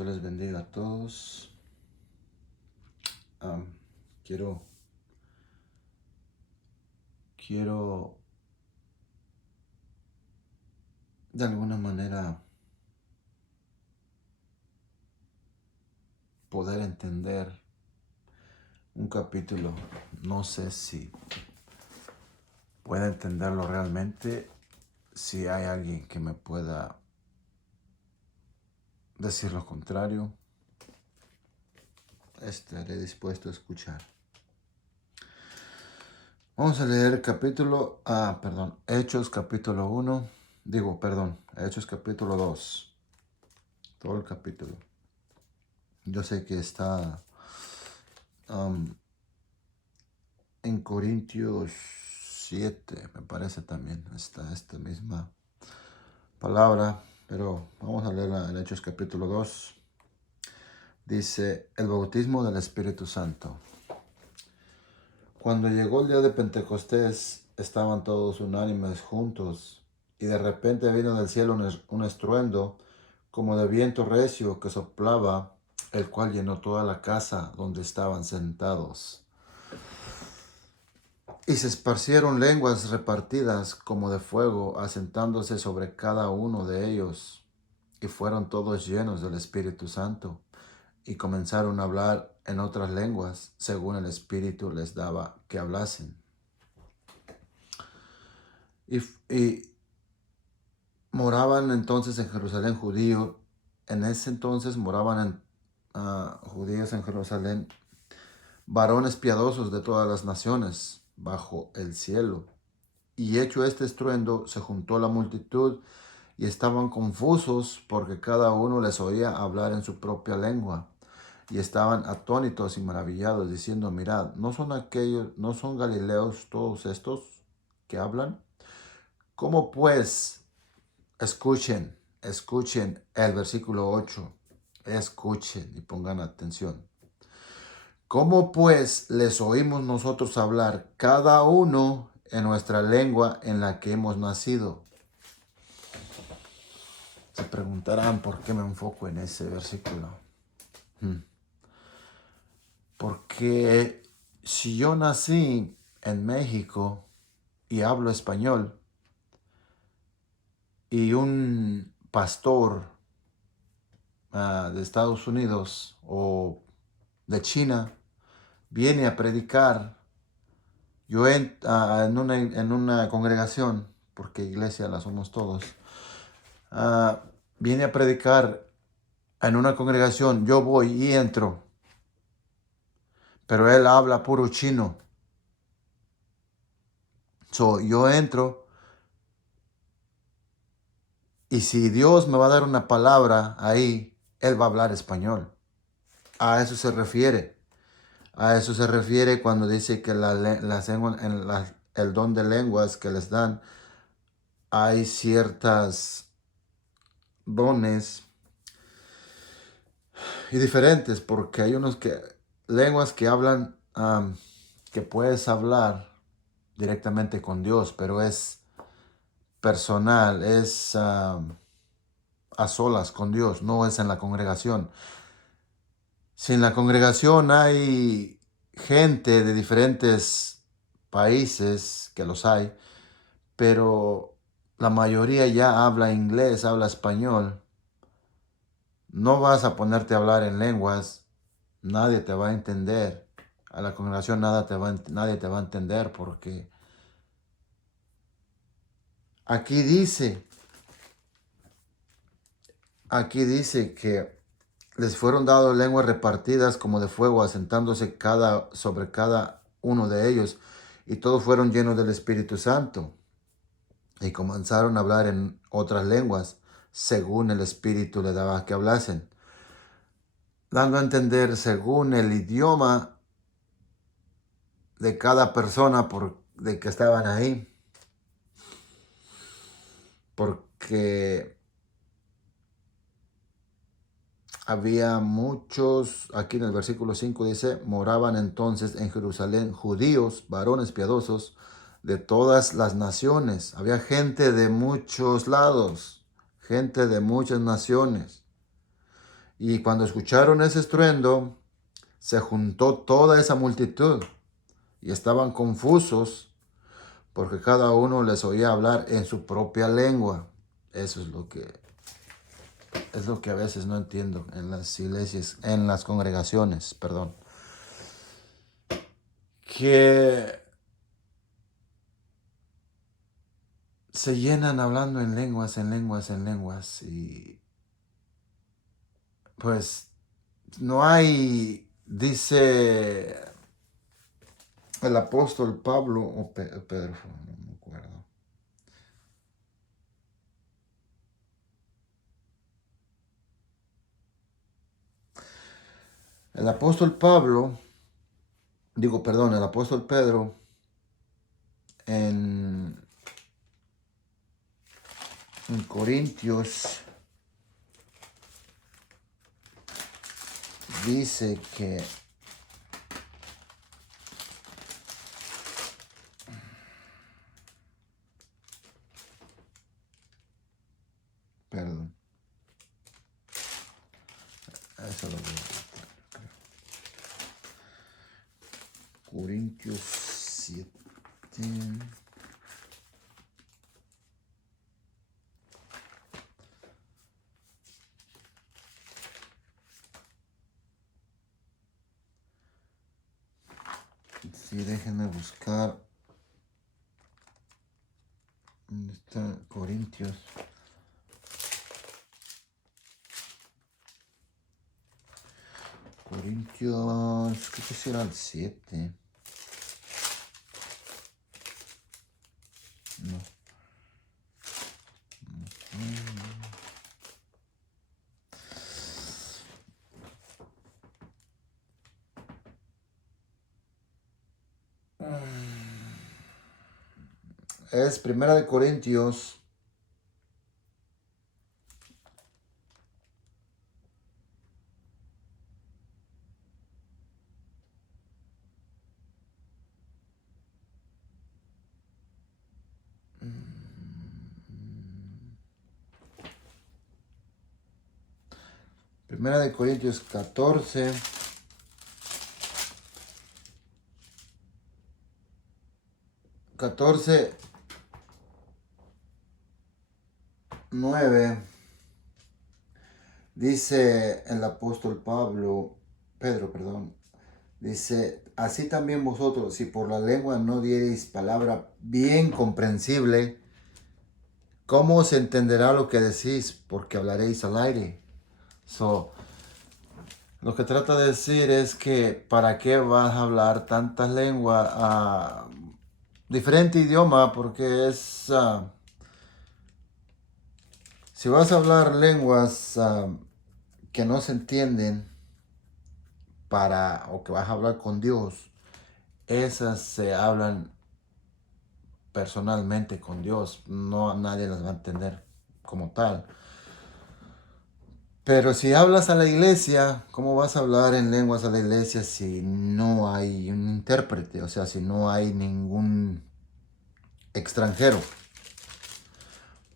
Dios les bendiga a todos. Am, quiero, quiero de alguna manera poder entender un capítulo. No sé si pueda entenderlo realmente. Si hay alguien que me pueda decir lo contrario, estaré dispuesto a escuchar. Vamos a leer Hechos capítulo 1. Hechos capítulo 2. Todo el capítulo. Yo sé que está en Corintios 7, me parece también, está esta misma palabra, pero vamos a leerla en Hechos capítulo 2. Dice, el bautismo del Espíritu Santo. Cuando llegó el día de Pentecostés, estaban todos unánimes juntos, y de repente vino del cielo un estruendo, como de viento recio que soplaba, el cual llenó toda la casa donde estaban sentados. Y se esparcieron lenguas repartidas como de fuego, asentándose sobre cada uno de ellos. Y fueron todos llenos del Espíritu Santo, y comenzaron a hablar en otras lenguas, según el Espíritu les daba que hablasen. Y moraban entonces en Jerusalén judíos. En ese entonces moraban judíos en Jerusalén, varones piadosos de todas las naciones, bajo el cielo. Y hecho este estruendo, se juntó la multitud y estaban confusos porque cada uno les oía hablar en su propia lengua. Y estaban atónitos y maravillados, diciendo, mirad, ¿no son galileos todos estos que hablan? ¿Cómo pues? Escuchen el versículo 8. Escuchen y pongan atención. ¿Cómo pues les oímos nosotros hablar, cada uno en nuestra lengua en la que hemos nacido? Se preguntarán por qué me enfoco en ese versículo. Porque si yo nací en México y hablo español, y un pastor de Estados Unidos o de China viene a predicar, yo en una congregación, porque iglesia la somos todos, viene a predicar en una congregación, yo voy y entro, pero él habla puro chino. Yo entro, y si Dios me va a dar una palabra ahí, él va a hablar español. A eso se refiere. A eso se refiere cuando dice que el don de lenguas que les dan, hay ciertas dones y diferentes, porque hay lenguas que hablan, que puedes hablar directamente con Dios, pero es personal, es a solas con Dios, no es en la congregación. Si en la congregación hay gente de diferentes países, que los hay, pero la mayoría ya habla inglés, habla español, no vas a ponerte a hablar en lenguas, nadie te va a entender. A la congregación nadie te va a entender, porque aquí dice que les fueron dadas lenguas repartidas como de fuego, asentándose sobre cada uno de ellos, y todos fueron llenos del Espíritu Santo, y comenzaron a hablar en otras lenguas, según el Espíritu les daba que hablasen. Dando a entender según el idioma de cada persona de que estaban ahí. Porque había muchos, aquí en el versículo 5 dice, moraban entonces en Jerusalén judíos, varones piadosos de todas las naciones. Había gente de muchos lados, gente de muchas naciones. Y cuando escucharon ese estruendo, se juntó toda esa multitud y estaban confusos porque cada uno les oía hablar en su propia lengua. Eso es lo que a veces no entiendo en las iglesias, en las congregaciones, perdón. Que se llenan hablando en lenguas, en lenguas, en lenguas. Y pues no hay, dice el apóstol Pablo o Pedro, no me acuerdo. El apóstol Pablo, el apóstol Pedro en, en Corintios dice que perdón, eso lo voy a decir. Corintios 7. Sí, déjenme buscar. ¿Dónde está Corintios? Corintios, creo que será el 7. No. Es Primera de Corintios. Primera de Corintios 14. 14, 9. Dice el apóstol Pedro, perdón. Dice, así también vosotros, si por la lengua no diereis palabra bien comprensible, ¿cómo se entenderá lo que decís? Porque hablaréis al aire. So, lo que trata de decir es que ¿para qué vas a hablar tantas lenguas diferente idioma? Porque si vas a hablar lenguas que no se entienden o que vas a hablar con Dios, esas se hablan personalmente con Dios, no nadie las va a entender como tal. Pero si hablas a la iglesia, ¿cómo vas a hablar en lenguas a la iglesia si no hay un intérprete? O sea, si no hay ningún extranjero.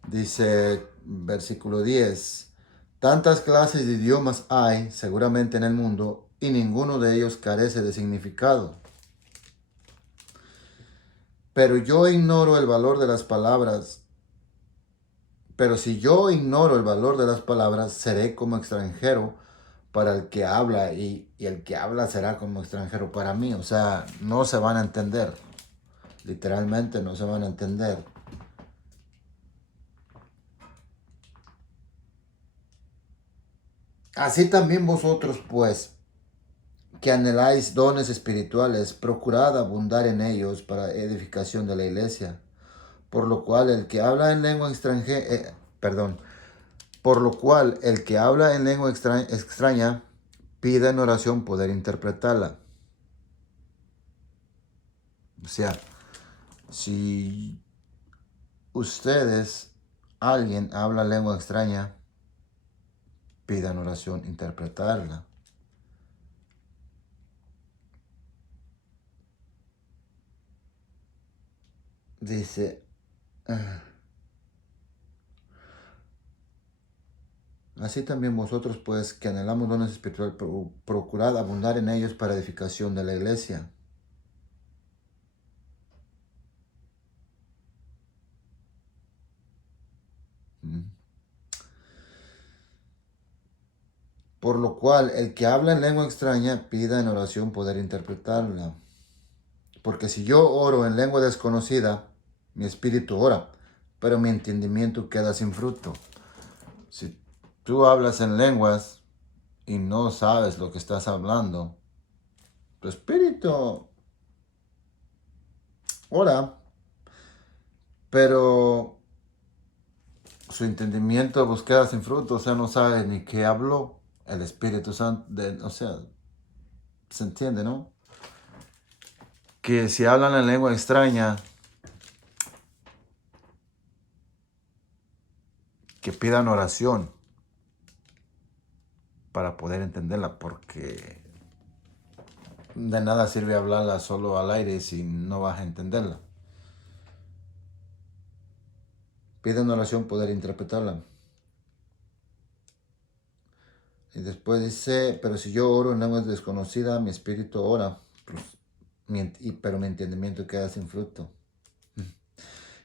Dice versículo 10, tantas clases de idiomas hay seguramente en el mundo y ninguno de ellos carece de significado. Pero yo ignoro el valor de las palabras. Pero si yo ignoro el valor de las palabras, seré como extranjero para el que habla y el que habla será como extranjero para mí. O sea, no se van a entender. Literalmente no se van a entender. Así también vosotros, pues, que anheláis dones espirituales, procurad abundar en ellos para edificación de la iglesia. Por lo cual el que habla en lengua extranjera, por lo cual el que habla en lengua extraña, pida en oración poder interpretarla. O sea, si ustedes, alguien habla lengua extraña, pidan oración interpretarla. Dice, Así también vosotros, pues, que anhelamos dones espirituales, procurad abundar en ellos para edificación de la iglesia. Mm. Por lo cual, el que habla en lengua extraña, pida en oración poder interpretarla. Porque si yo oro en lengua desconocida, mi espíritu ora, pero mi entendimiento queda sin fruto. Si tú hablas en lenguas y no sabes lo que estás hablando, tu espíritu ora, pero su entendimiento pues queda sin fruto, o sea, no sabe ni qué habló el Espíritu Santo, o sea, se entiende, ¿no? Que si hablan en lengua extraña, que pidan oración para poder entenderla, porque de nada sirve hablarla solo al aire si no vas a entenderla. Piden oración poder interpretarla. Y después dice, pero si yo oro en lengua desconocida, mi espíritu ora, pues, pero mi entendimiento queda sin fruto.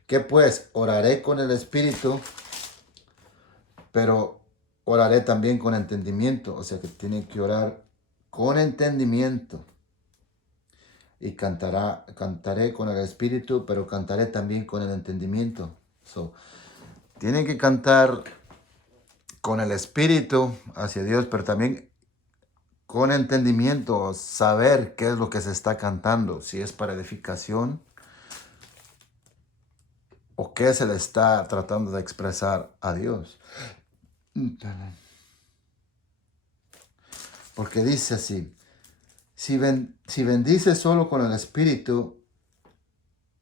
¿Qué pues? Oraré con el espíritu, pero oraré también con entendimiento. O sea que tiene que orar con entendimiento. Y cantaré con el espíritu, pero cantaré también con el entendimiento. Tienen que cantar con el espíritu hacia Dios, pero también con entendimiento, saber qué es lo que se está cantando, si es para edificación o qué se le está tratando de expresar a Dios. Porque dice así, si bendices solo con el espíritu,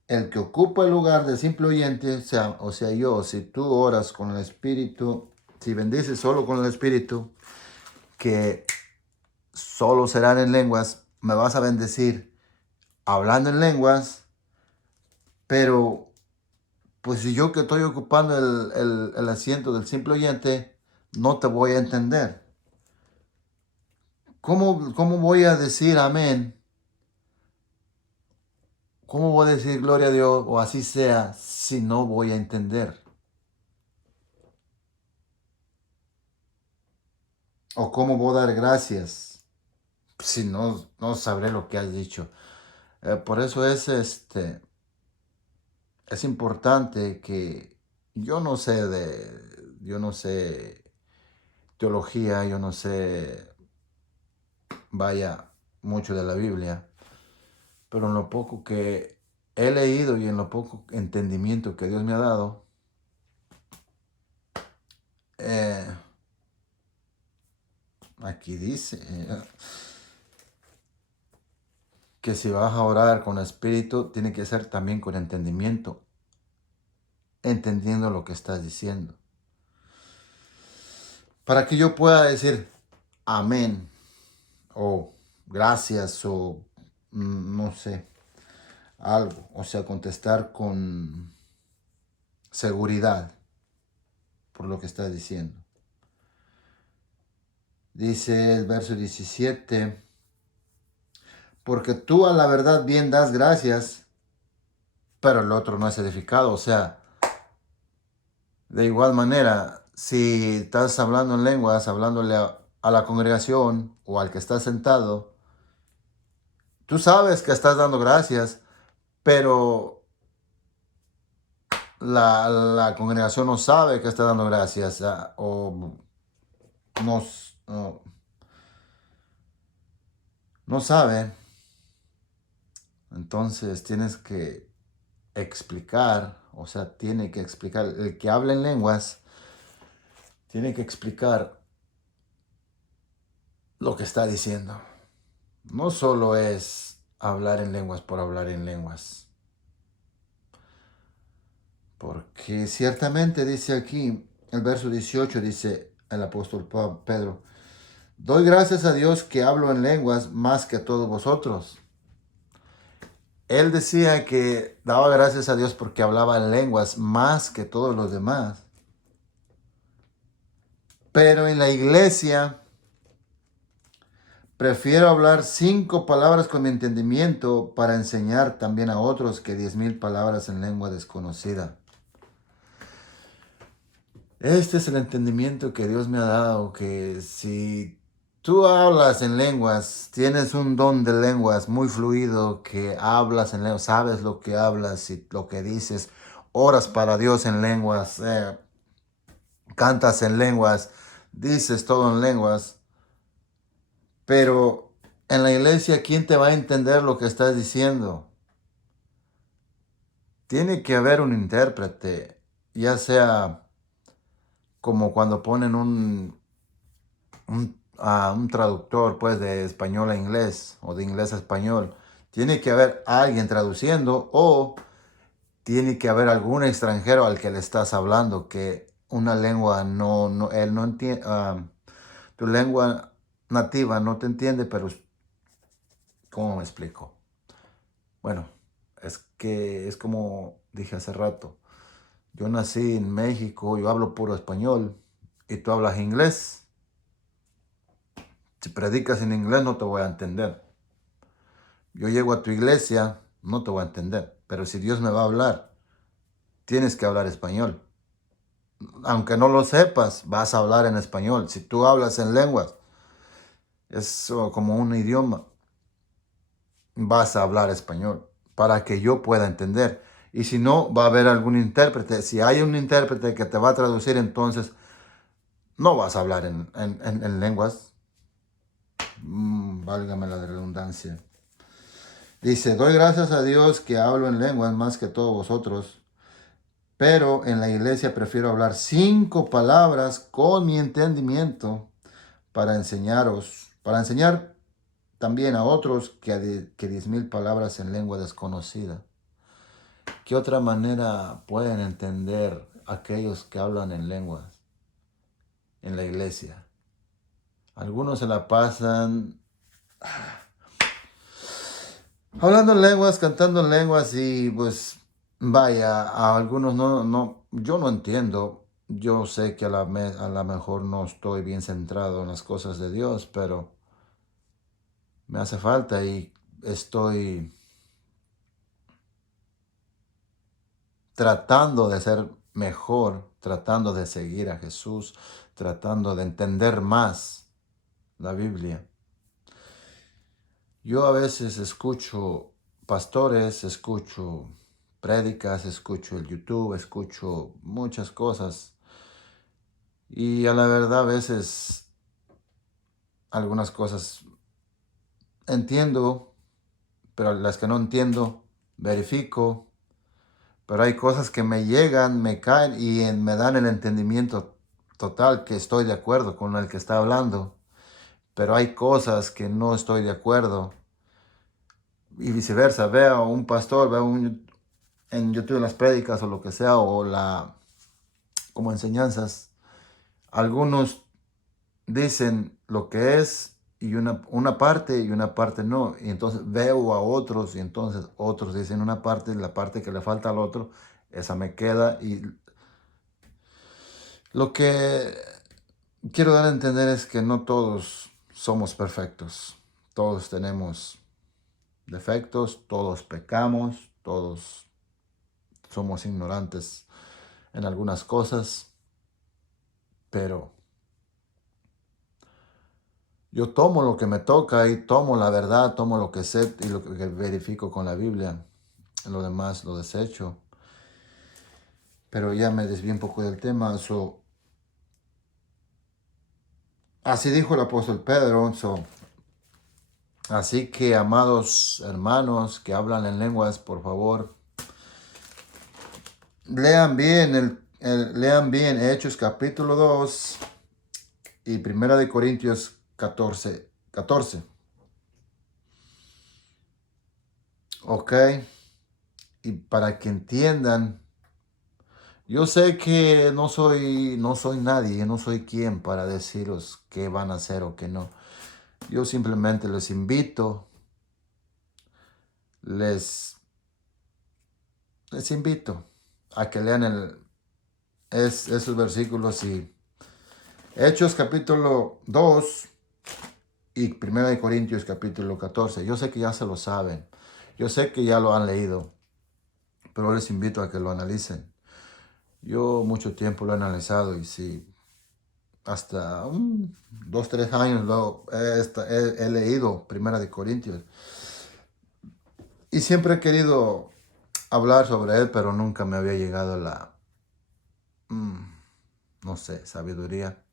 el que ocupa el lugar del simple oyente, o sea yo, si tú oras con el espíritu, si bendices solo con el espíritu, que solo serán en lenguas, me vas a bendecir hablando en lenguas, pero pues si yo que estoy ocupando el asiento del simple oyente, no te voy a entender. ¿Cómo voy a decir amén? ¿Cómo voy a decir gloria a Dios o así sea si no voy a entender? ¿O cómo voy a dar gracias si no sabré lo que has dicho? Por eso es importante que yo no sé teología, yo no sé, vaya, mucho de la Biblia, pero en lo poco que he leído y en lo poco entendimiento que Dios me ha dado, eh, aquí dice que si vas a orar con espíritu, tiene que ser también con entendimiento, entendiendo lo que estás diciendo. Para que yo pueda decir amén o gracias o no sé, algo, o sea, contestar con seguridad por lo que estás diciendo. Dice el verso 17, porque tú a la verdad bien das gracias, pero el otro no es edificado. O sea, de igual manera, si estás hablando en lenguas, hablándole a la congregación o al que está sentado, tú sabes que estás dando gracias, pero la congregación no sabe que está dando gracias o no, no, no sabe. Entonces tienes que explicar, o sea, tiene que explicar, el que habla en lenguas, tiene que explicar lo que está diciendo. No solo es hablar en lenguas por hablar en lenguas. Porque ciertamente dice aquí, el verso 18 dice el apóstol Pedro, doy gracias a Dios que hablo en lenguas más que a todos vosotros. Él decía que daba gracias a Dios porque hablaba en lenguas más que todos los demás. Pero en la iglesia prefiero hablar 5 palabras con mi entendimiento para enseñar también a otros que 10,000 palabras en lengua desconocida. Este es el entendimiento que Dios me ha dado, que si tú hablas en lenguas, tienes un don de lenguas muy fluido, que hablas en lenguas, sabes lo que hablas y lo que dices, oras para Dios en lenguas, cantas en lenguas, dices todo en lenguas, pero en la iglesia, ¿quién te va a entender lo que estás diciendo? Tiene que haber un intérprete, ya sea como cuando ponen un traductor pues de español a inglés o de inglés a español. Tiene que haber alguien traduciendo o tiene que haber algún extranjero al que le estás hablando que una lengua él no entiende, tu lengua nativa no te entiende, pero ¿cómo me explico? Bueno, es que es como dije hace rato. Yo nací en México, yo hablo puro español y tú hablas inglés. Si predicas en inglés no te voy a entender. Yo llego a tu iglesia, no te voy a entender. Pero si Dios me va a hablar, tienes que hablar español. Aunque no lo sepas, vas a hablar en español. Si tú hablas en lenguas, es como un idioma, vas a hablar español para que yo pueda entender. Y si no, va a haber algún intérprete. Si hay un intérprete que te va a traducir, entonces no vas a hablar en lenguas. Válgame la redundancia. Dice, doy gracias a Dios que hablo en lenguas más que todos vosotros, pero en la iglesia prefiero hablar 5 palabras con mi entendimiento para enseñar también a otros que 10,000 palabras en lengua desconocida. ¿Qué otra manera pueden entender aquellos que hablan en lenguas en la iglesia? Algunos se la pasan hablando en lenguas, cantando en lenguas y pues vaya, a algunos yo no entiendo. Yo sé que a la mejor no estoy bien centrado en las cosas de Dios, pero me hace falta y estoy tratando de ser mejor, tratando de seguir a Jesús, tratando de entender más la Biblia. Yo a veces escucho pastores, escucho prédicas, escucho el YouTube, escucho muchas cosas y a la verdad a veces algunas cosas entiendo, pero las que no entiendo verifico, pero hay cosas que me llegan, me caen y me dan el entendimiento total que estoy de acuerdo con el que está hablando, pero hay cosas que no estoy de acuerdo y viceversa. Veo un pastor, en YouTube las prédicas o lo que sea, o como enseñanzas, algunos dicen lo que es y una parte y una parte no. Y entonces veo a otros y entonces otros dicen una parte, la parte que le falta al otro, esa me queda. Y lo que quiero dar a entender es que no todos somos perfectos. Todos tenemos defectos, todos pecamos, todos somos ignorantes en algunas cosas, pero yo tomo lo que me toca y tomo la verdad, tomo lo que sé y lo que verifico con la Biblia. Lo demás lo desecho. Pero ya me desvié un poco del tema. Así dijo el apóstol Pedro. Así que, amados hermanos que hablan en lenguas, por favor, lean bien Hechos capítulo 2 y Primera de Corintios 14. Ok. Y para que entiendan, yo sé que no soy nadie, no soy quien para deciros qué van a hacer o qué no. Yo simplemente les, les invito a que lean esos versículos y Hechos capítulo 2 y 1 Corintios capítulo 14. Yo sé que ya se lo saben. Yo sé que ya lo han leído. Pero les invito a que lo analicen. Yo mucho tiempo lo he analizado y sí, hasta 2, 3 años he leído 1 Corintios. Y siempre he querido hablar sobre él, pero nunca me había llegado la, no sé, sabiduría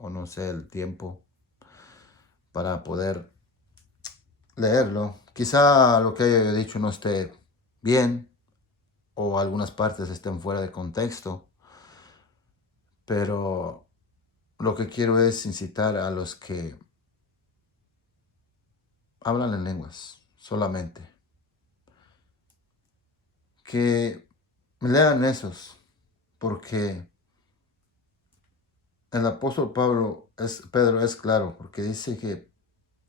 o no sé, el tiempo para poder leerlo. Quizá lo que haya dicho no esté bien o algunas partes estén fuera de contexto, pero lo que quiero es incitar a los que hablan en lenguas solamente, que lean esos, porque el apóstol Pedro es claro, porque dice que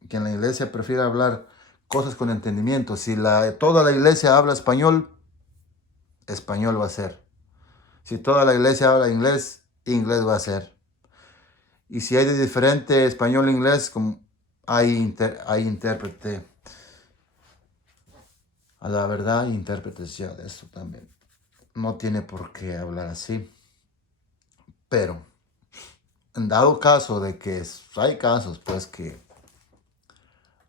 en la iglesia prefiere hablar cosas con entendimiento. Si toda la iglesia habla español, español va a ser. Si toda la iglesia habla inglés, inglés va a ser. Y si hay de diferente español e inglés, como hay intérprete. A la verdad, hay intérpretes ya de esto también. No tiene por qué hablar así. Pero, en dado caso de que hay casos, pues que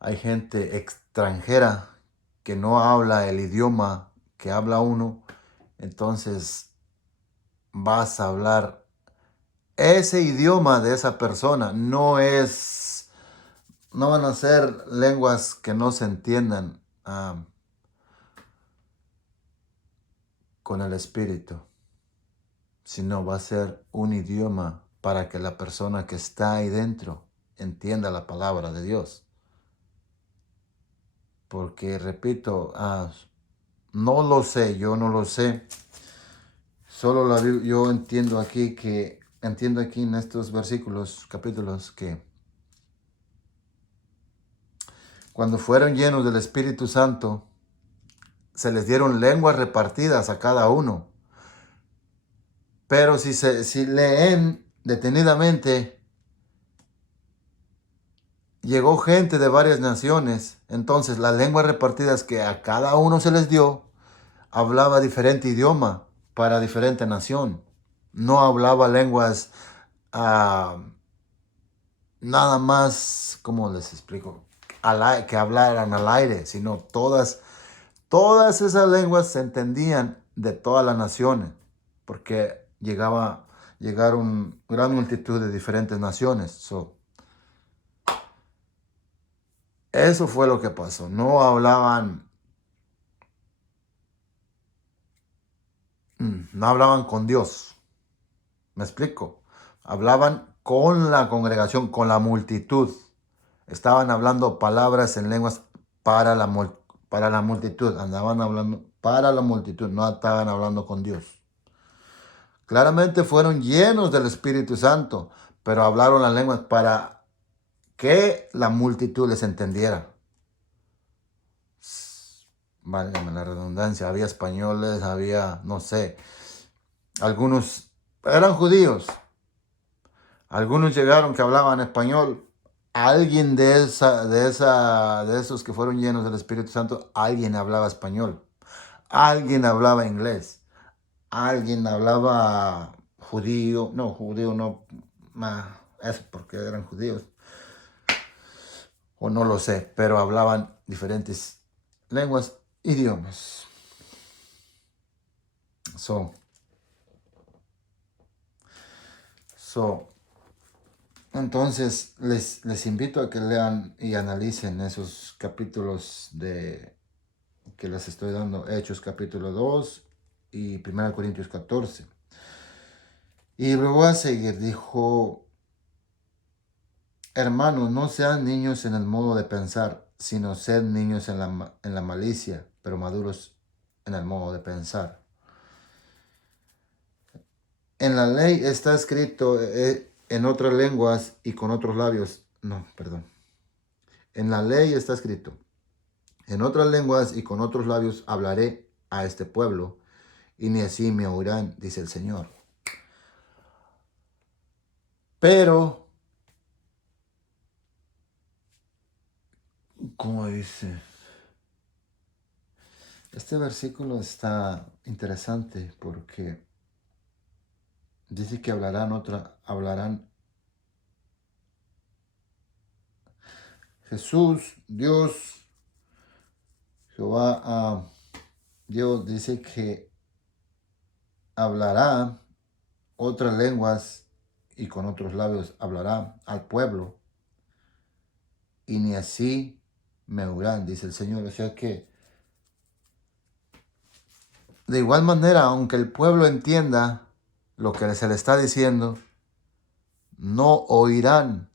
hay gente extranjera que no habla el idioma que habla uno, entonces vas a hablar ese idioma de esa persona. No van a ser lenguas que no se entiendan con el espíritu, sino va a ser un idioma para que la persona que está ahí dentro entienda la palabra de Dios. Porque, repito, no lo sé, yo no lo sé. Solo yo entiendo aquí en estos versículos, capítulos, que cuando fueron llenos del Espíritu Santo, se les dieron lenguas repartidas a cada uno. Pero si leen detenidamente, llegó gente de varias naciones. Entonces, las lenguas repartidas que a cada uno se les dio, hablaba diferente idioma para diferente nación. No hablaba lenguas nada más, ¿cómo les explico? Que hablaran al aire, sino todas esas lenguas se entendían de todas las naciones, porque llegaron gran multitud de diferentes naciones. Eso fue lo que pasó. No hablaban con Dios. ¿Me explico? Hablaban con la congregación, con la multitud. Estaban hablando palabras en lenguas para para la multitud. Andaban hablando para la multitud, no estaban hablando con Dios. Claramente fueron llenos del Espíritu Santo, pero hablaron las lenguas para que la multitud les entendiera. Válgame la redundancia, había españoles, había, no sé, algunos eran judíos, algunos llegaron que hablaban español. Alguien de esos que fueron llenos del Espíritu Santo, alguien hablaba español, alguien hablaba inglés, alguien hablaba judío no, eso porque eran judíos, o no lo sé, pero hablaban diferentes lenguas, idiomas. So, entonces les invito a que lean y analicen esos capítulos que les estoy dando, Hechos capítulo 2 y 1 Corintios 14. Y luego voy a seguir, dijo, hermanos, no sean niños en el modo de pensar, sino sed niños en la malicia, pero maduros en el modo de pensar. En la ley está escrito en otras lenguas y con otros labios. No, perdón. En la ley está escrito, en otras lenguas y con otros labios hablaré a este pueblo, y ni así me oirán, dice el Señor. Pero, como dice, este versículo está interesante porque dice que hablarán Jesús, Dios, Jehová, Dios dice que hablará otras lenguas y con otros labios hablará al pueblo y ni así me oirán, dice el Señor. O sea que de igual manera, aunque el pueblo entienda lo que se le está diciendo, no oirán.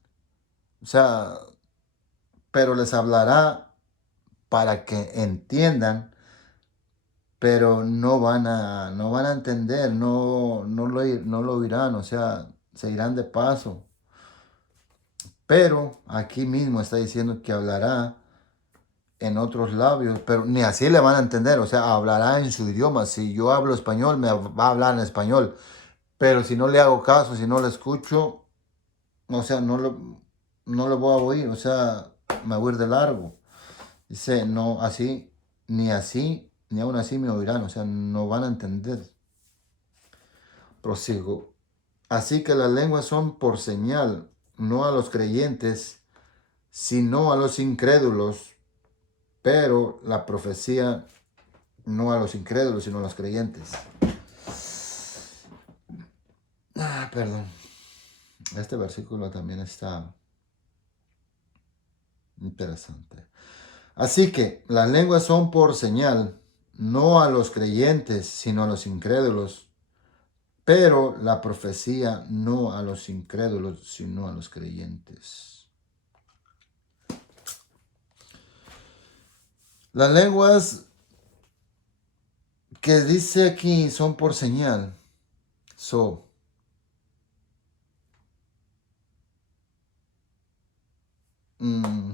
O sea, pero les hablará para que entiendan, pero no van a entender, no lo oirán, o sea, se irán de paso. Pero aquí mismo está diciendo que hablará en otros labios, pero ni así le van a entender, o sea, hablará en su idioma. Si yo hablo español, me va a hablar en español, pero si no le hago caso, si no le escucho, o sea, no lo voy a oír, o sea, me voy a ir de largo. Dice, no, así, ni aún así me oirán, o sea, no van a entender. Prosigo. Así que las lenguas son por señal, no a los creyentes, sino a los incrédulos, pero la profecía no a los incrédulos, sino a los creyentes. Perdón. Este versículo también está interesante. Así que las lenguas son por señal, no a los creyentes, sino a los incrédulos, pero la profecía no a los incrédulos, sino a los creyentes. Las lenguas que dice aquí son por señal. Mm,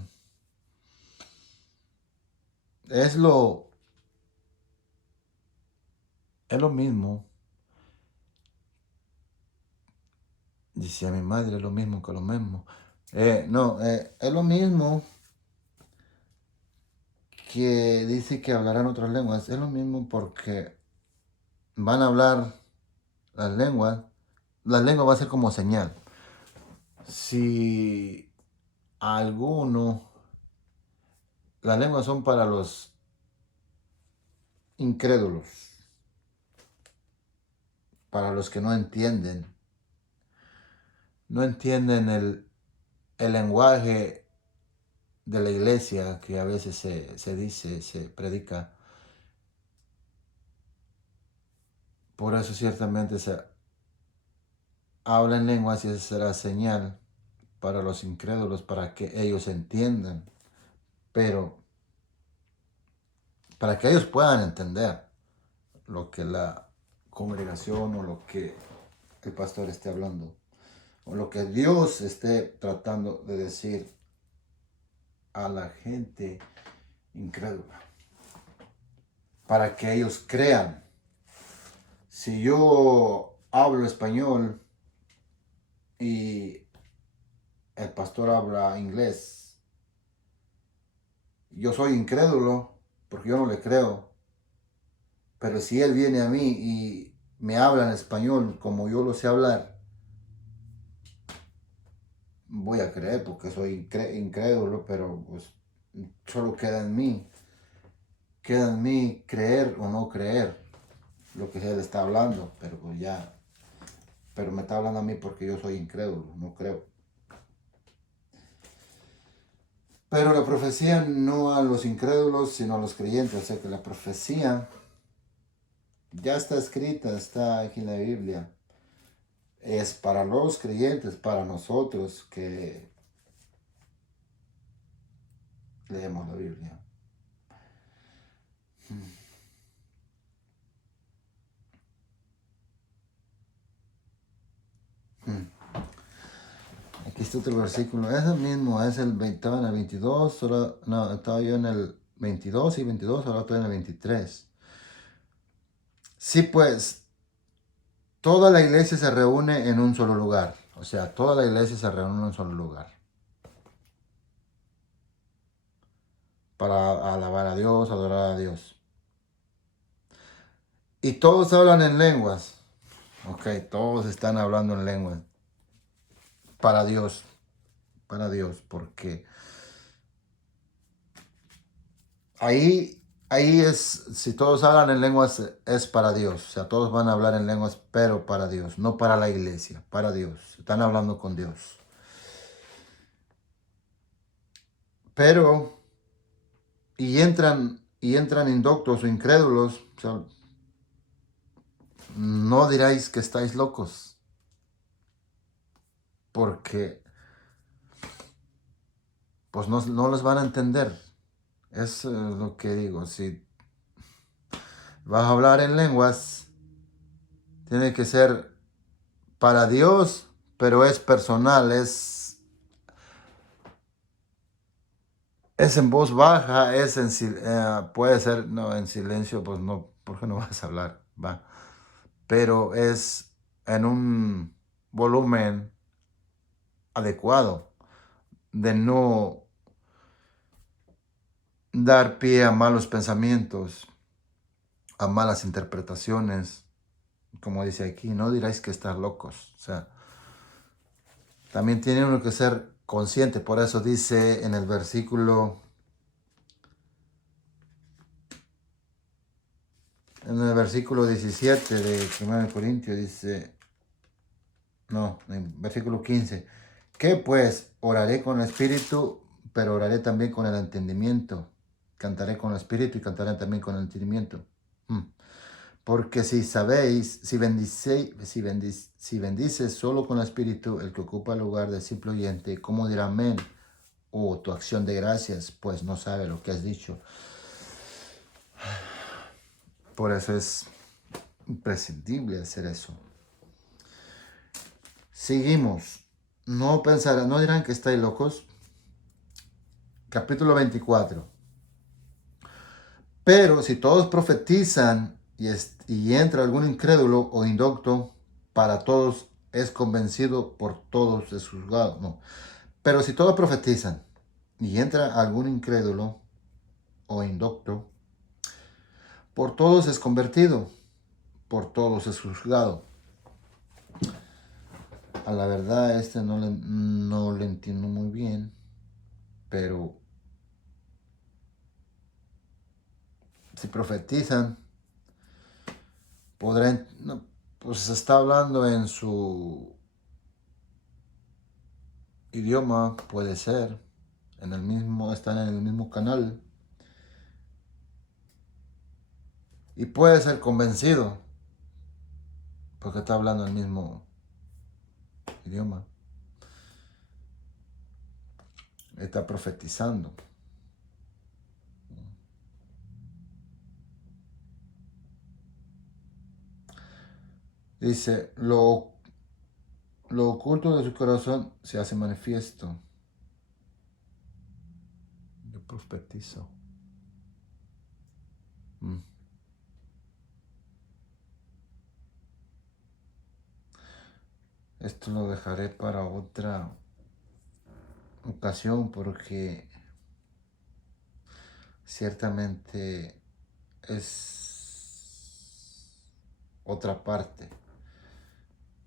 es lo mismo. Dice a mi madre, es lo mismo que lo mismo. Es lo mismo que dice que hablarán otras lenguas. Es lo mismo porque van a hablar las lenguas. Las lenguas va a ser como señal. Si alguno, las lenguas son para los incrédulos, para los que no entienden el lenguaje de la iglesia que a veces se dice, se predica. Por eso ciertamente se habla en lenguas y esa será señal para los incrédulos, para que ellos entiendan, pero para que ellos puedan entender lo que la congregación o lo que el pastor esté hablando, o lo que Dios esté tratando de decir a la gente incrédula, para que ellos crean. Si yo hablo español y el pastor habla inglés, yo soy incrédulo porque yo no le creo. Pero si él viene a mí y me habla en español como yo lo sé hablar, voy a creer porque soy incrédulo, pero pues solo queda en mí creer o no creer lo que él está hablando, pero pues ya, pero me está hablando a mí porque yo soy incrédulo, no creo. Pero la profecía no a los incrédulos, sino a los creyentes, o sea que la profecía ya está escrita, está aquí en la Biblia. Es para los creyentes, para nosotros que leemos la Biblia. Aquí está otro versículo. Es el mismo, estaba en el 22, no, estaba yo en el 22 y 22, ahora estoy en el 23. Sí, pues, toda la iglesia se reúne en un solo lugar. O sea, toda la iglesia se reúne en un solo lugar para alabar a Dios, adorar a Dios. Y todos hablan en lenguas. Ok, todos están hablando en lenguas. Para Dios, porque ahí es, si todos hablan en lenguas, es para Dios. O sea, todos van a hablar en lenguas, pero para Dios, no para la iglesia, para Dios. Están hablando con Dios. Pero, y entran indoctos o incrédulos, o sea, no diráis que estáis locos, porque pues no les van a entender. Es lo que digo, si vas a hablar en lenguas, tiene que ser para Dios, pero es personal, es en voz baja, puede ser, no, en silencio, pues no, porque no vas a hablar, va. Pero es en un volumen adecuado, de no dar pie a malos pensamientos, a malas interpretaciones, como dice aquí, no diráis que están locos. O sea, también tiene uno que ser consciente, por eso dice en el versículo 17 de 1 Corintios, dice, no, en el versículo 15, que pues oraré con el espíritu, pero oraré también con el entendimiento. Cantaré con el espíritu y cantaré también con el entendimiento. Porque si sabéis, si bendices solo con el espíritu, el que ocupa el lugar del simple oyente, ¿cómo dirá amén? O tu acción de gracias, pues no sabe lo que has dicho. Por eso es imprescindible hacer eso. Seguimos. No pensarán, no dirán que estáis locos. Capítulo 24. Pero si todos profetizan y entra algún incrédulo o indocto, para todos es convencido, por todos es juzgado. No. Pero si todos profetizan y entra algún incrédulo o indocto, por todos es convertido, por todos es juzgado. A la verdad, no le entiendo muy bien, pero si profetizan, podrán, no, pues está hablando en su idioma, puede ser, están en el mismo canal, y puede ser convencido, porque está hablando el mismo idioma, está profetizando. Dice, lo oculto de su corazón se hace manifiesto. Yo profetizo. Esto lo dejaré para otra ocasión, porque ciertamente es otra parte.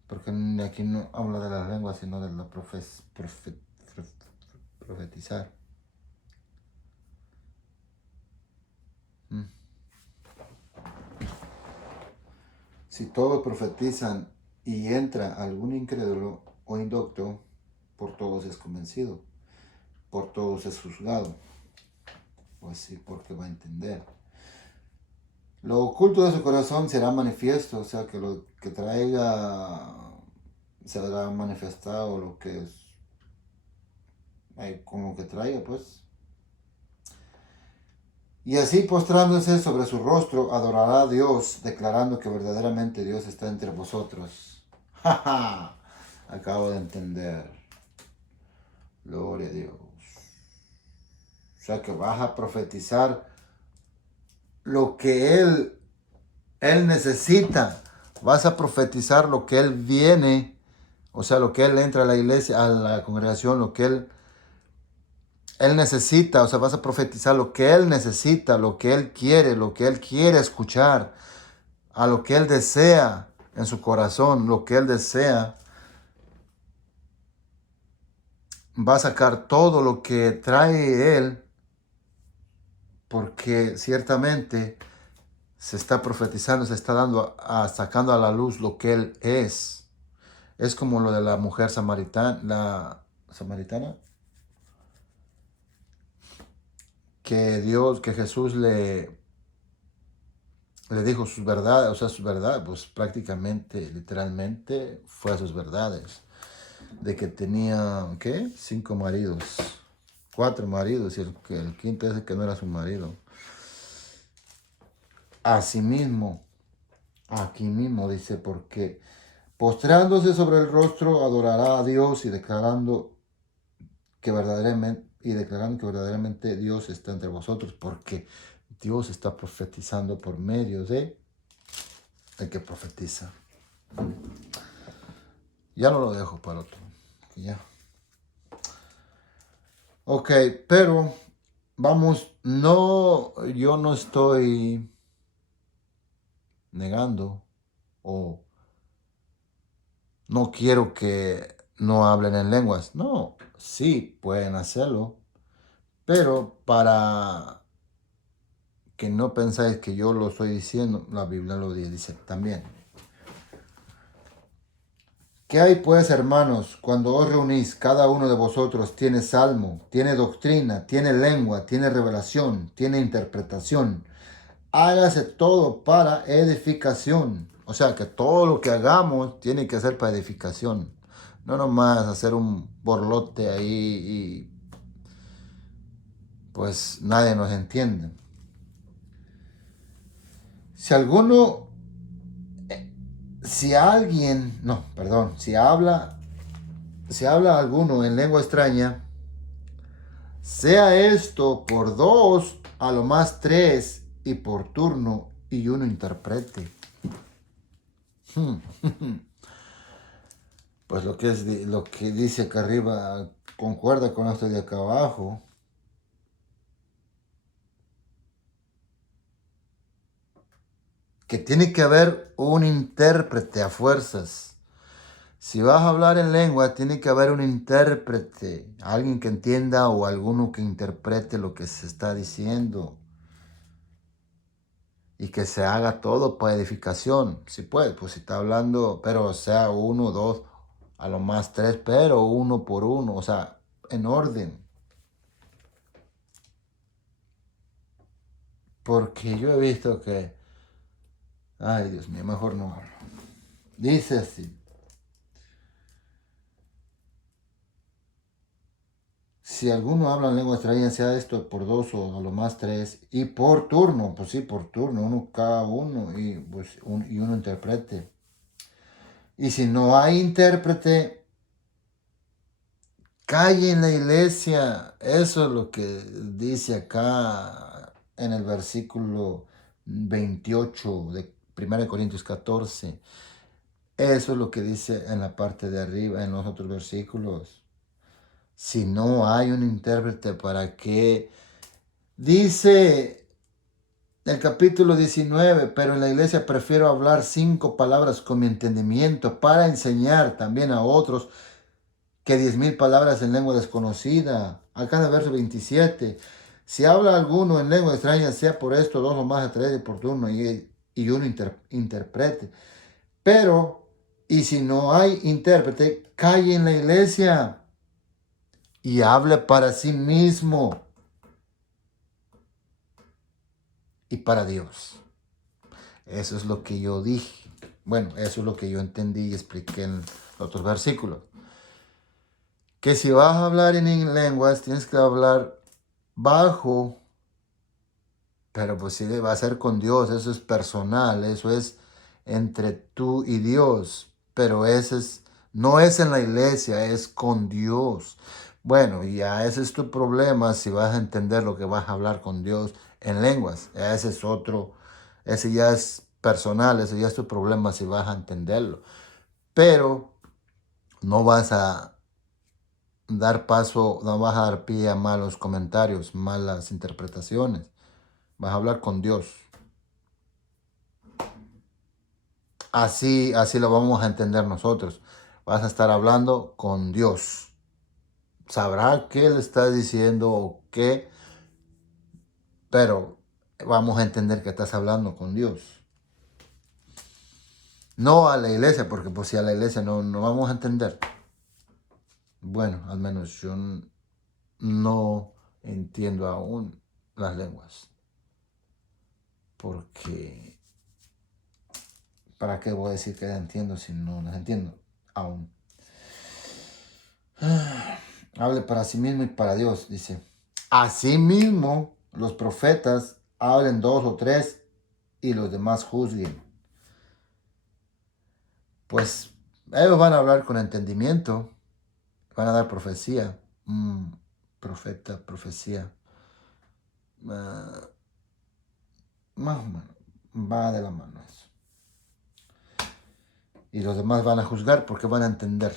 Porque aquí no habla de las lenguas, sino de la profetizar. Si todos profetizan y entra algún incrédulo o indocto, por todos es convencido, por todos es juzgado. Pues sí, porque va a entender. Lo oculto de su corazón será manifiesto, o sea, que lo que traiga será manifestado, lo que es, con lo que traiga, pues. Y así postrándose sobre su rostro, adorará a Dios, declarando que verdaderamente Dios está entre vosotros. ¡Ja, ja! Acabo de entender. Gloria a Dios. O sea que vas a profetizar lo que Él necesita. Vas a profetizar lo que Él viene O sea, lo que él entra a la iglesia, a la congregación, lo que él necesita, o sea, vas a profetizar lo que él necesita, lo que él quiere escuchar, a lo que él desea en su corazón, lo que él desea. Va a sacar todo lo que trae él, porque ciertamente se está profetizando, se está dando sacando a la luz lo que él es. Es como lo de la mujer samaritana, que Jesús le dijo sus verdades, o sea, sus verdades, pues prácticamente, literalmente, fue a sus verdades. De que tenía, ¿qué? 5 maridos, 4 maridos, y el quinto es el que no era su marido. Asimismo, aquí mismo dice, porque postrándose sobre el rostro adorará a Dios declarando que verdaderamente Dios está entre vosotros, porque Dios está profetizando por medio de el que profetiza. Ya no lo dejo para otro. Ya. Ok, pero vamos, yo no estoy negando o no quiero que no hablen en lenguas. No, sí, pueden hacerlo, pero para que no pensáis que yo lo estoy diciendo, la Biblia lo dice también. ¿Qué hay pues, hermanos, cuando os reunís? Cada uno de vosotros tiene salmo, tiene doctrina, tiene lengua, tiene revelación, tiene interpretación. Hágase todo para edificación. O sea, que todo lo que hagamos tiene que ser para edificación. No nomás hacer un borlote ahí y pues nadie nos entiende. Si alguno, si habla alguno en lengua extraña, sea esto por 2, a lo más 3, y por turno, y uno interprete. Pues lo que dice acá arriba concuerda con esto de acá abajo. Que tiene que haber un intérprete a fuerzas. Si vas a hablar en lengua, tiene que haber un intérprete, alguien que entienda o alguno que interprete lo que se está diciendo. Y que se haga todo para edificación. Si puede, pues si está hablando, pero sea 1, 2, a lo más 3, pero uno por uno, o sea, en orden. Porque yo he visto que, ay Dios mío, mejor no hablo. Dice así. Si alguno habla en lengua extraña, sea esto por 2 o a lo más 3, y por turno, pues sí, por turno, uno cada uno, y, pues, y uno interprete. Y si no hay intérprete, calle en la iglesia. Eso es lo que dice acá en el versículo 28 de 1 Corintios 14. Eso es lo que dice en la parte de arriba, en los otros versículos. Si no hay un intérprete, ¿para qué? Dice el capítulo 19, pero en la iglesia prefiero hablar 5 palabras con mi entendimiento para enseñar también a otros que 10,000 palabras en lengua desconocida. Acá en el verso 27, si habla alguno en lengua extraña, sea por esto 2 o más a 3 por turno y uno interprete. Pero, y si no hay intérprete, calle en la iglesia y hable para sí mismo y para Dios. Eso es lo que yo dije. Bueno, eso es lo que yo entendí y expliqué en otros versículos. Que si vas a hablar en lenguas, tienes que hablar bajo, pero pues sí va a ser con Dios, eso es personal, eso es entre tú y Dios, pero no es en la iglesia, es con Dios. Bueno, y ya ese es tu problema si vas a entender lo que vas a hablar con Dios en lenguas. Ese es ese ya es personal, ese ya es tu problema si vas a entenderlo. Pero No vas a dar paso, no vas a dar pie a malos comentarios, malas interpretaciones. Vas a hablar con Dios. Así lo vamos a entender nosotros. Vas a estar hablando con Dios. Sabrá qué le estás diciendo o qué, pero vamos a entender que estás hablando con Dios. No a la iglesia, porque pues si a la iglesia no vamos a entender. Bueno, al menos yo no entiendo aún las lenguas. Porque, ¿para qué voy a decir que las entiendo si no las entiendo aún? Hable para sí mismo y para Dios, dice. Asimismo, los profetas hablen dos o tres y los demás juzguen. Pues ellos van a hablar con entendimiento, van a dar profecía. Profeta, profecía. Más o menos, va de la mano eso. Y los demás van a juzgar porque van a entender.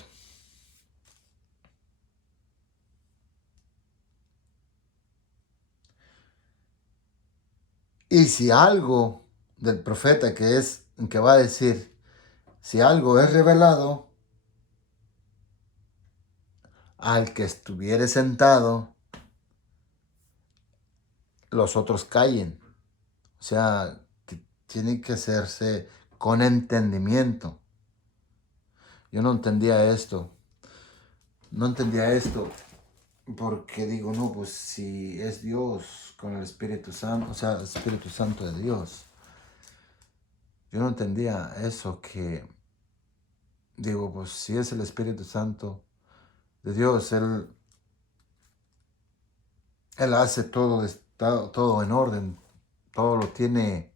Y si algo del profeta que va a decir, si algo es revelado, al que estuviere sentado, los otros callen. O sea, tiene que hacerse con entendimiento. Yo no entendía esto. No entendía esto porque digo, no, pues si es Dios con el Espíritu Santo, o sea, el Espíritu Santo de Dios. Yo no entendía eso que, digo, pues si es el Espíritu Santo de Dios, Él hace todo en orden, todo lo tiene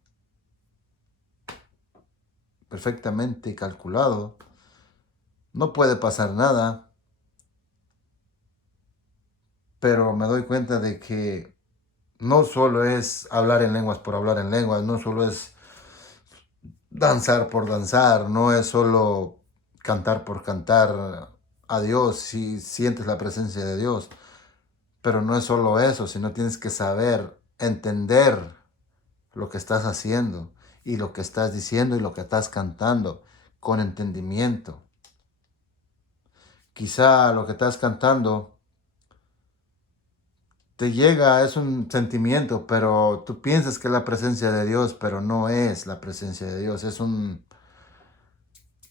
perfectamente calculado, no puede pasar nada, pero me doy cuenta de que no solo es hablar en lenguas por hablar en lenguas, no solo es danzar por danzar, no es solo cantar por cantar a Dios si sientes la presencia de Dios, pero no es solo eso, sino tienes que saber entender lo que estás haciendo y lo que estás diciendo y lo que estás cantando con entendimiento. Quizá lo que estás cantando te llega, es un sentimiento, pero tú piensas que es la presencia de Dios, pero no es la presencia de Dios, es una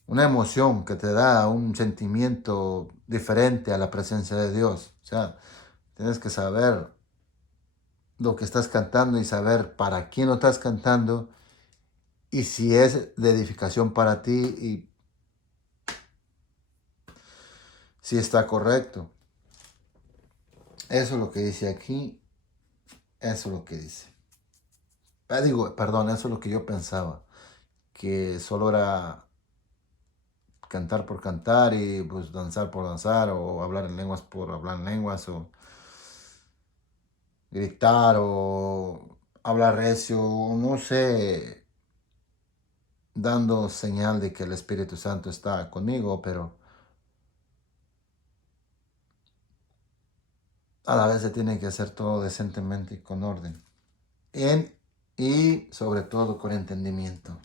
emoción que te da un sentimiento diferente a la presencia de Dios. O sea, tienes que saber lo que estás cantando y saber para quién lo estás cantando y si es de edificación para ti y si está correcto. Eso es lo que dice aquí, eso es lo que dice. Perdón, eso es lo que yo pensaba, que solo era cantar por cantar y pues danzar por danzar o hablar en lenguas por hablar en lenguas o gritar o hablar recio, no sé, dando señal de que el Espíritu Santo está conmigo, pero a la vez se tiene que hacer todo decentemente y con orden. Y sobre todo con entendimiento.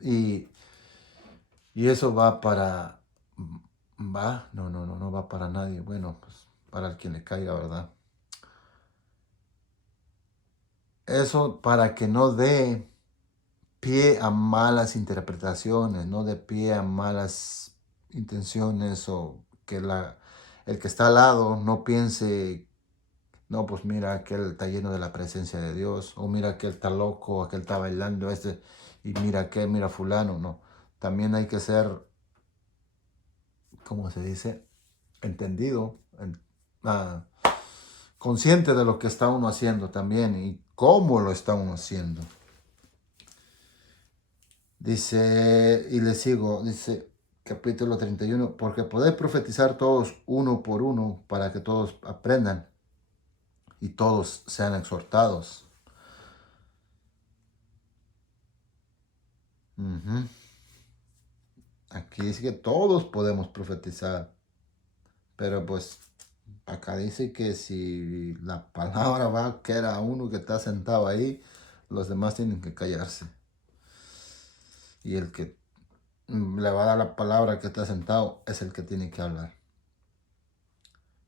Y, y eso va para... No va para nadie. Bueno, pues para el quien le caiga, ¿verdad? Eso para que no dé pie a malas interpretaciones, no dé pie a malas intenciones o que el que está al lado no piense, no, pues mira, aquel está lleno de la presencia de Dios, o mira, aquel está loco, aquel está bailando, y mira aquel, mira fulano, no. También hay que ser, ¿cómo se dice? Entendido, ah, consciente de lo que está uno haciendo también y cómo lo está uno haciendo. Dice, y le sigo, dice capítulo 31, porque podéis profetizar todos uno por uno para que todos aprendan y todos sean exhortados. Ujú. Aquí dice que todos podemos profetizar, pero pues acá dice que si la palabra va que era uno que está sentado ahí, los demás tienen que callarse. Y el que le va a dar la palabra que está sentado es el que tiene que hablar.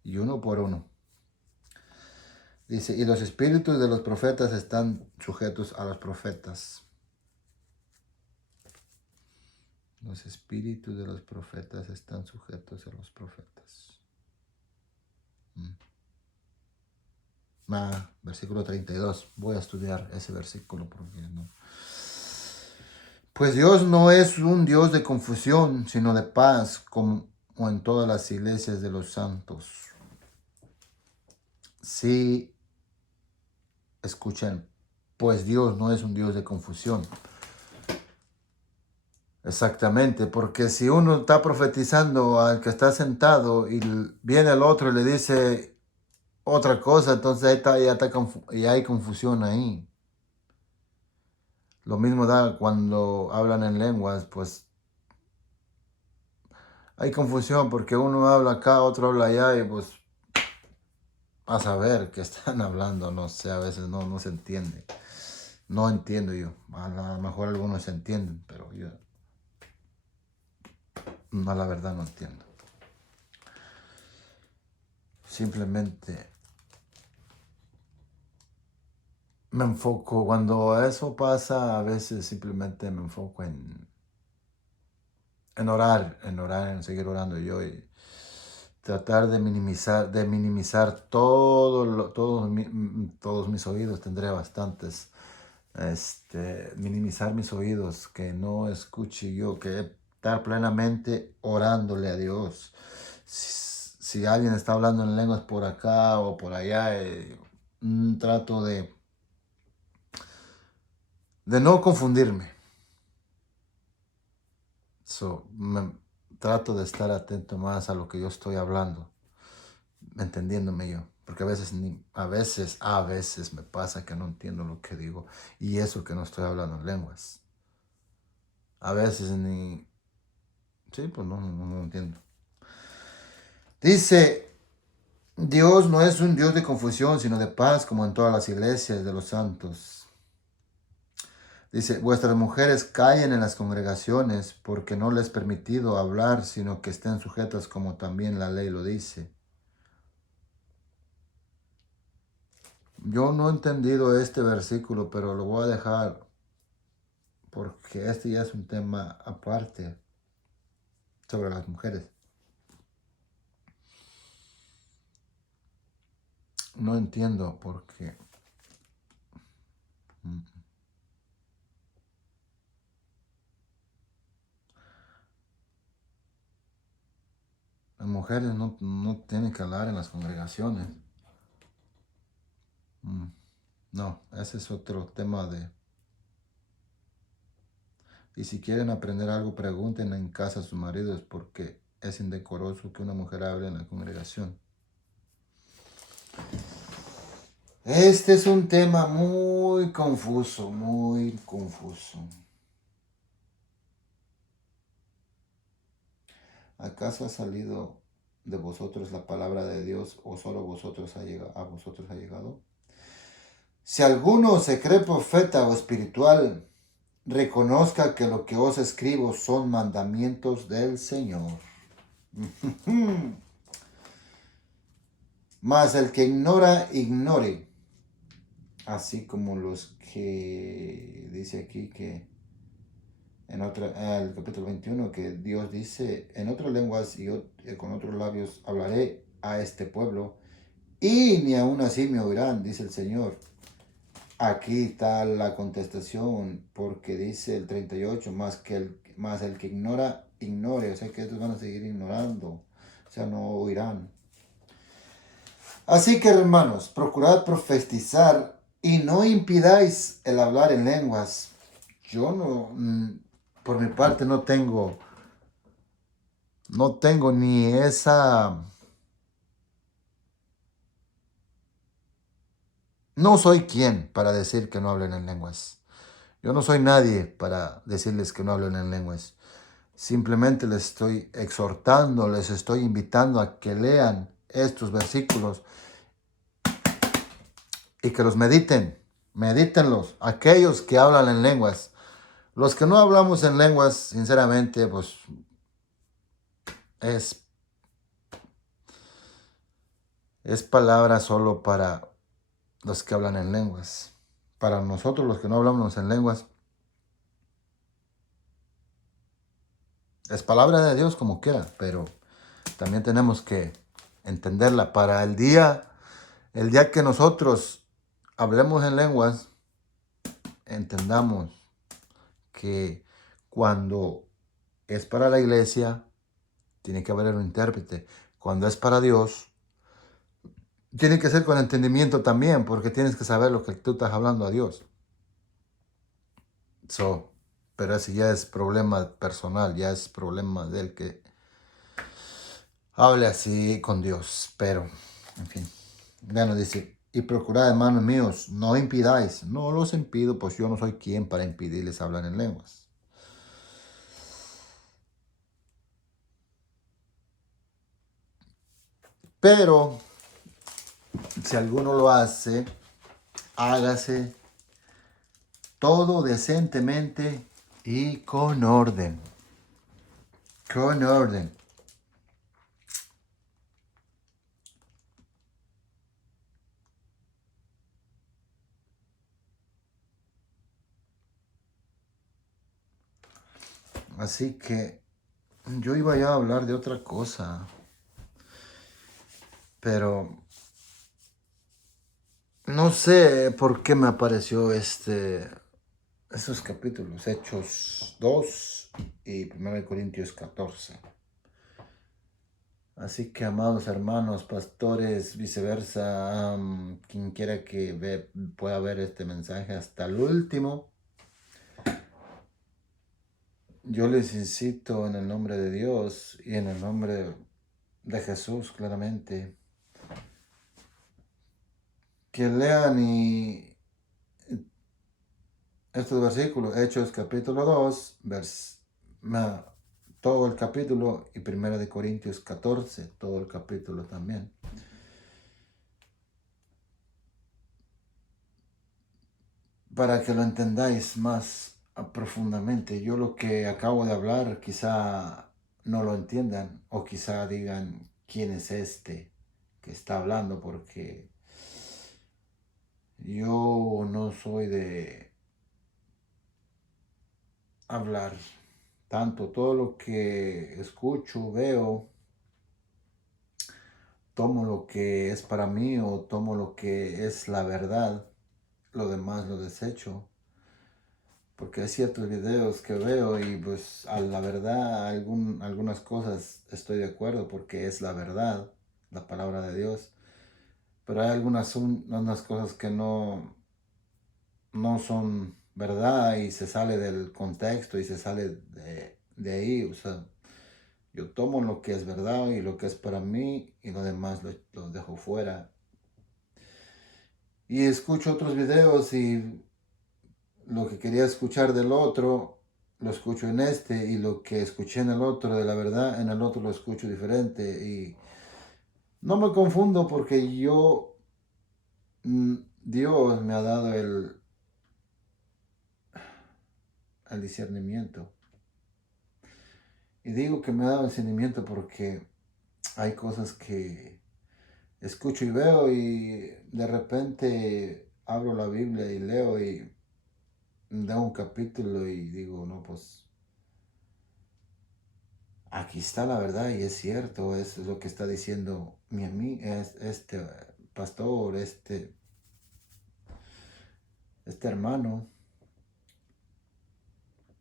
Y uno por uno. Dice, y los espíritus de los profetas están sujetos a los profetas. Los espíritus de los profetas están sujetos a los profetas. Versículo 32. Voy a estudiar ese versículo porque no. Pues Dios no es un Dios de confusión, sino de paz, como en todas las iglesias de los santos. Sí, escuchen, pues Dios no es un Dios de confusión. Exactamente, porque si uno está profetizando al que está sentado y viene el otro y le dice otra cosa, entonces ya hay confusión ahí. Lo mismo da cuando hablan en lenguas, pues hay confusión porque uno habla acá, otro habla allá y pues a saber qué están hablando, no sé, a veces no se entiende. No entiendo yo, a lo mejor algunos se entienden, pero yo no, la verdad no entiendo. Simplemente me enfoco, cuando eso pasa, a veces simplemente me enfoco en orar, en seguir orando yo y tratar de minimizar todos mis oídos. Tendré bastantes. Minimizar mis oídos, que no escuche yo, que estar plenamente orándole a Dios. Si alguien está hablando en lenguas por acá o por allá, trato de no confundirme. Trato de estar atento más a lo que yo estoy hablando, entendiéndome yo. Porque a veces me pasa que no entiendo lo que digo. Y eso que no estoy hablando en lenguas. A veces ni... Sí, pues no entiendo. Dice, Dios no es un Dios de confusión, sino de paz, como en todas las iglesias de los santos. Dice, vuestras mujeres callen en las congregaciones, porque no les es permitido hablar, sino que estén sujetas como también la ley lo dice. Yo no he entendido este versículo, pero lo voy a dejar porque este ya es un tema aparte sobre las mujeres. No entiendo por qué. Las mujeres no tienen que hablar en las congregaciones. No, ese es otro tema de... Y si quieren aprender algo, pregunten en casa a sus maridos, porque es indecoroso que una mujer hable en la congregación. Este es un tema muy confuso, muy confuso. ¿Acaso ha salido de vosotros la palabra de Dios o solo a vosotros ha llegado? Si alguno se cree profeta o espiritual, reconozca que lo que os escribo son mandamientos del Señor. Mas el que ignora, ignore. Así como los que dice aquí que en el capítulo 21, que Dios dice, en otras lenguas y con otros labios hablaré a este pueblo, y ni aún así me oirán, dice el Señor. Aquí está la contestación, porque dice el 38, más el que ignora, ignore, o sea que estos van a seguir ignorando, o sea, no oirán. Así que, hermanos, procurad profetizar y no impidáis el hablar en lenguas. Yo por mi parte no tengo ni esa... No soy quien para decir que no hablen en lenguas. Yo no soy nadie para decirles que no hablen en lenguas. Simplemente les estoy exhortando, les estoy invitando a que lean estos versículos y que los mediten. Medítenlos. Aquellos que hablan en lenguas. Los que no hablamos en lenguas, sinceramente, pues es, es palabra solo para los que hablan en lenguas. Para nosotros los que no hablamos en lenguas, es palabra de Dios como quiera, pero también tenemos que entenderla para el día que nosotros hablemos en lenguas, entendamos que cuando es para la iglesia, tiene que haber un intérprete. Cuando es para Dios, tiene que ser con entendimiento también, porque tienes que saber lo que tú estás hablando a Dios. Pero ese ya es problema personal, ya es problema del que hable así con Dios. Pero, en fin, ya nos dice, y procurad, hermanos míos, no impidáis. No los impido, pues yo no soy quien para impedirles hablar en lenguas. Pero, si alguno lo hace, hágase todo decentemente y con orden. Con orden. Así que yo iba ya a hablar de otra cosa, pero no sé por qué me apareció esos capítulos, Hechos 2 y 1 Corintios 14. Así que, amados hermanos, pastores, viceversa, quien quiera que pueda ver este mensaje hasta el último, yo les incito en el nombre de Dios y en el nombre de Jesús, claramente, que lean estos versículos, Hechos capítulo 2, todo el capítulo, y 1 Corintios 14, todo el capítulo también. Para que lo entendáis más profundamente. Yo lo que acabo de hablar quizá no lo entiendan o quizá digan quién es este que está hablando, porque yo no soy de hablar tanto. Todo lo que escucho, veo, tomo lo que es para mí o tomo lo que es la verdad. Lo demás lo desecho. Porque hay ciertos videos que veo y pues a la verdad algunas cosas estoy de acuerdo porque es la verdad, la palabra de Dios. Pero hay unas cosas que no son verdad y se sale del contexto y se sale de ahí. O sea, yo tomo lo que es verdad y lo que es para mí y lo demás lo dejo fuera. Y escucho otros videos y lo que quería escuchar del otro lo escucho en este, y lo que escuché en el otro de la verdad en el otro lo escucho diferente, y no me confundo porque Dios me ha dado el discernimiento. Y digo que me ha dado el discernimiento porque hay cosas que escucho y veo y de repente abro la Biblia y leo y da un capítulo y digo, no, pues aquí está la verdad y es cierto, es lo que está diciendo mi amigo, este pastor, este hermano.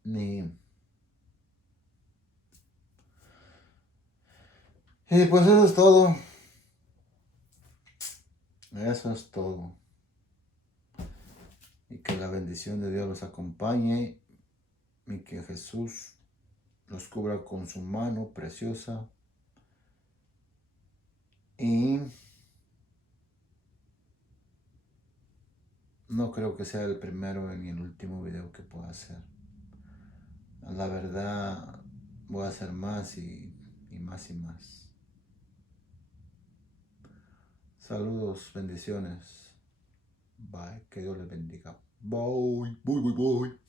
Y, y pues eso es todo. Eso es todo. Y que la bendición de Dios los acompañe y que Jesús los cubra con su mano preciosa. Y no creo que sea el primero ni el último video que pueda hacer. La verdad, Voy a hacer más y más y más. Saludos, bendiciones. Bye, que Dios les bendiga. Bye, bye, bye, bye.